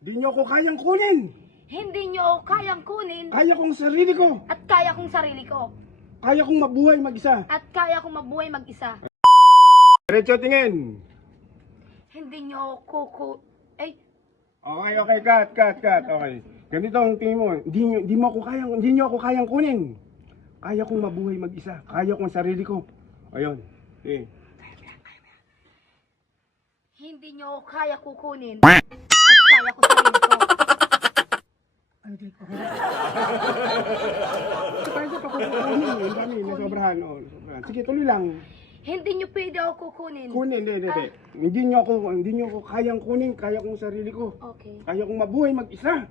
Di nyo ako kayang kunin. Hindi nyo ako kayang kunin Kaya kong sarili ko. at kaya kong sarili ko. Kaya kong mabuhay mag-isa. At kaya kong mabuhay mag-isa. Diretso tingin. Hindi nyo ako Okay, cut. Okay. Ganito ang tingin mo. Hindi nyo ako kayang kunin. Kaya kong mabuhay mag-isa. Kaya kong sarili ko. Ayun. Okay. Hindi nyo ako kaya kukunin at kaya ko sarili ko. Ano Direk? Okay ba? Kaya ko pa kukunin. Ang dami. Nasobrahan. Nasobrahan. Sige, tuloy lang. Hindi nyo pwede ako kukunin. Kunin, hindi. Hindi nyo ako kayang kunin. Kaya kong sarili ko. Okay. Kaya kong mabuhay mag-isa.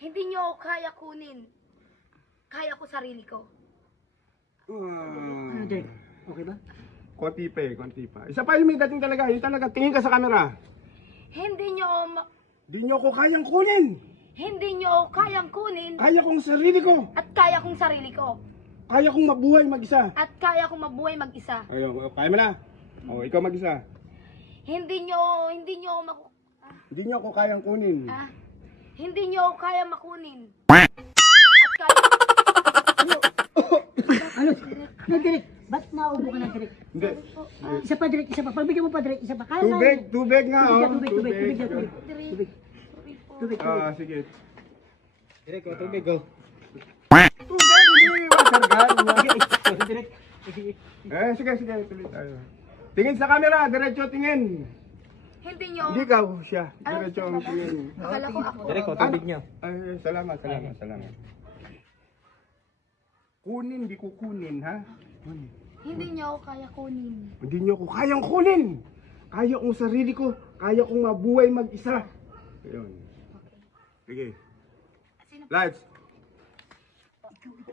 Hindi nyo ako kaya kunin. Kaya ko sarili ko. Ano Direk? Okay ba? Konti pa. Isa pa yung may dating talaga. Yung talaga, tingin ka sa camera. Hindi nyo Hindi nyo ako kayang kunin. Hindi nyo ako kayang kunin Kaya kong sarili ko. at kaya kong sarili ko. Kaya kong mabuhay mag-isa. At kaya kong mabuhay mag-isa. Ayun, kaya mo na. Ikaw mag-isa. Hindi nyo Hindi nyo ako kayang kunin. hindi nyo ako kaya makunin. At kaya Ano? Ano Direk? Ba't naubo ka na Direk? Hindi. Isa pa Direk, isa pa. Pagbigyan mo pa Direk, isa pa. Kaya Tubig nga. Tubig. Sige. Direk, tubig go. Tubig, hindi water gun. Direk. Sige, tuloy tayo. Tingin sa camera, diretso tingin. hindi nyo Hindi ka, siya. Diretso ang tingin. akala ko ako. Direk, tubig niyo. Ay, salamat. Kunin, di ko kunin, ha? Hindi nyo ako kaya kunin. Hindi nyo ako kayang kunin. Kaya kong sarili ko. Kaya kong mabuhay mag-isa. Ayun. Sige. Lights.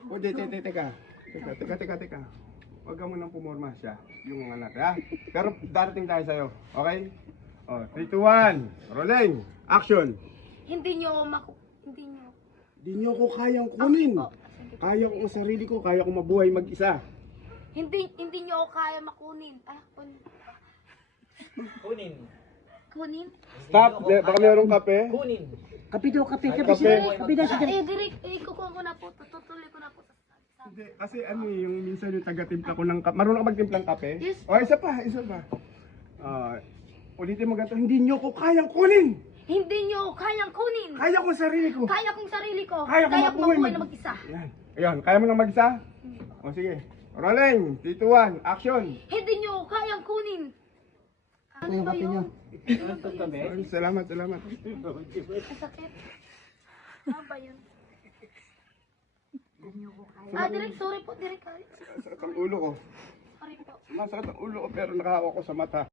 O, teka. Huwag ka munang pumorma siya. Yung anak, ha? Pero darating tayo sa'yo. Okay? O, 3, 2, 1. Rolling. Action. Hindi nyo Hindi nyo ako kayang kunin. Kaya kong sarili ko. Kaya kong mabuhay mag-isa. hindi nyo ako kaya makunin. Kunin. Kunin? Stop. Baka mayroong kape. Kunin. Kape daw, kape. Kape. Kape daw si Direk. Direk, kukuha ko na po. Tutuloy ko na po. Hindi, kasi yung minsan yung taga-timpla ko ng kape. Marunong ka magtimplang kape? Yes. O, isa pa. Ulitin mo ganito. Hindi nyo ako kayang kunin. Hindi nyo ako kayang kunin. Kaya kong sarili ko. Kaya kong sarili ko. Kaya kong Kaya kong mabuhay mabuhay mag- na mag-isa. Yan. Ayun, kaya mo nang mag-isa? O, sige. Rolling. 3, 2, 1. Action. Hindi nyo ako kayang kunin. Ano ba yun? Ay, salamat. Ang sakit. Ano ba yun? Direk, sorry po, Direk. Masakit ang ulo ko. Sorry po. Masakit ang ulo ko pero nakahawak ko sa mata.